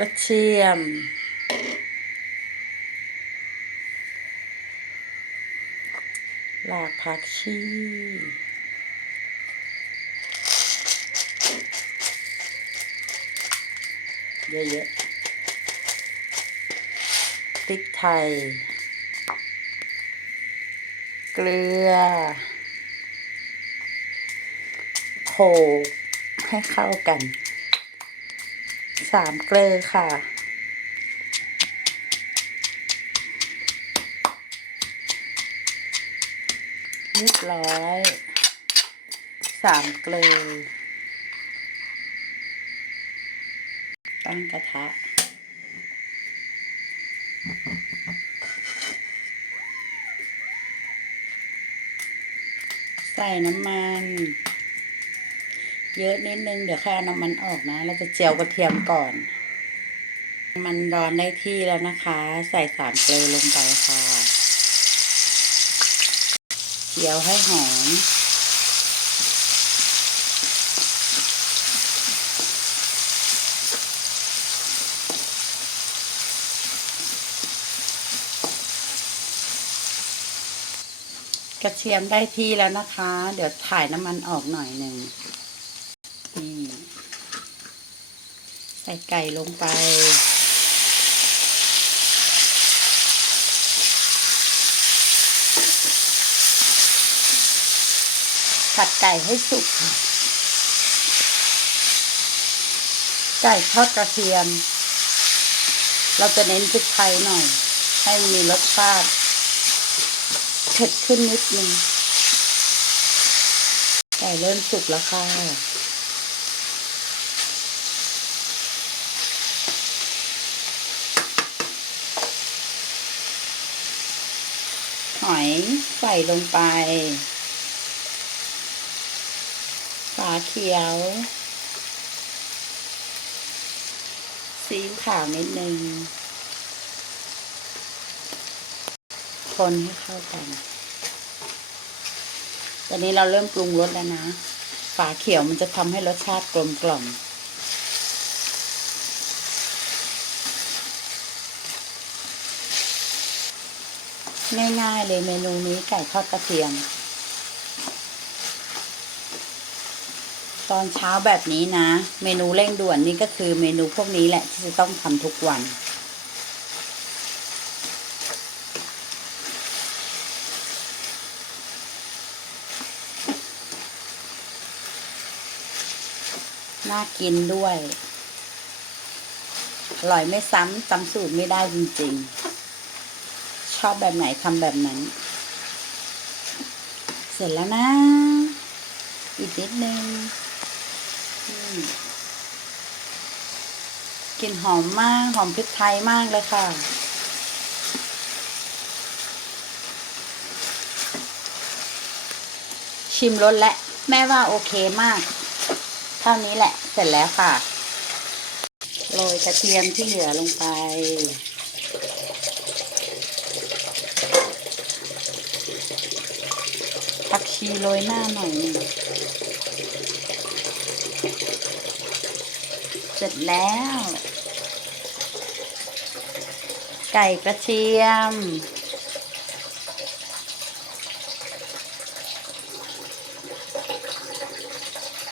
กระเทียมหลากผักชีเยอะๆพริกไทย เกลือโขลกให้เข้ากัน สามเกลือค่ะ เรียบร้อยสามเกลือตั้งกระทะใส่น้ำมัน เยอะนิดนึงเดี๋ยวค่อยเอาน้ำมันออกนะ เราจะเจียวกระเทียมก่อน มันร้อนได้ที่แล้วนะคะ ใส่สามเกลือลงไปค่ะเจียวให้หอมกระเทียมได้ที่แล้วนะคะ เดี๋ยวถ่ายน้ำมันออกหน่อยหนึ่งนี่ใส่ไก่ลงไป ผัดไก่ให้สุก ไก่ทอดกระเทียม เราจะเน้นพริกไทยหน่อย ให้มีรสชาติเผ็ดขึ้นนิดนึงไก่เริ่มสุกแล้วค่ะ อยใส่ลงไป ฝาเขียว ซีอิ๊วขาวนิดนึง คนให้เข้ากัน ตอนนี้เราเริ่มปรุงรสแล้วนะ ฝาเขียวมันจะทำให้รสชาติกลมกล่อม ง่ายๆเลยเมนูนี้ไก่ทอดกระเทียม ตอนเช้าแบบนี้นะ เมนูเร่งด่วนนี่ก็คือเมนูพวกนี้แหละที่จะต้องทำทุกวันน่ากินด้วย อร่อยไม่ซ้ำจำสูตรไม่ได้จริง ๆ ชอบแบบไหนทำแบบนั้น เสร็จแล้วนะ อีกนิดนึงกลิ่นหอมมาก หอมพริกไทยมากเลยค่ะ ชิมรสและแม่ว่าโอเคมาก เท่านี้แหละ เสร็จแล้วค่ะ โรยกระเทียมที่เหลือลงไป ผัก ชีโรยหน้าหน่อยหนึงเสร็จแล้ว ไก่กระเทียม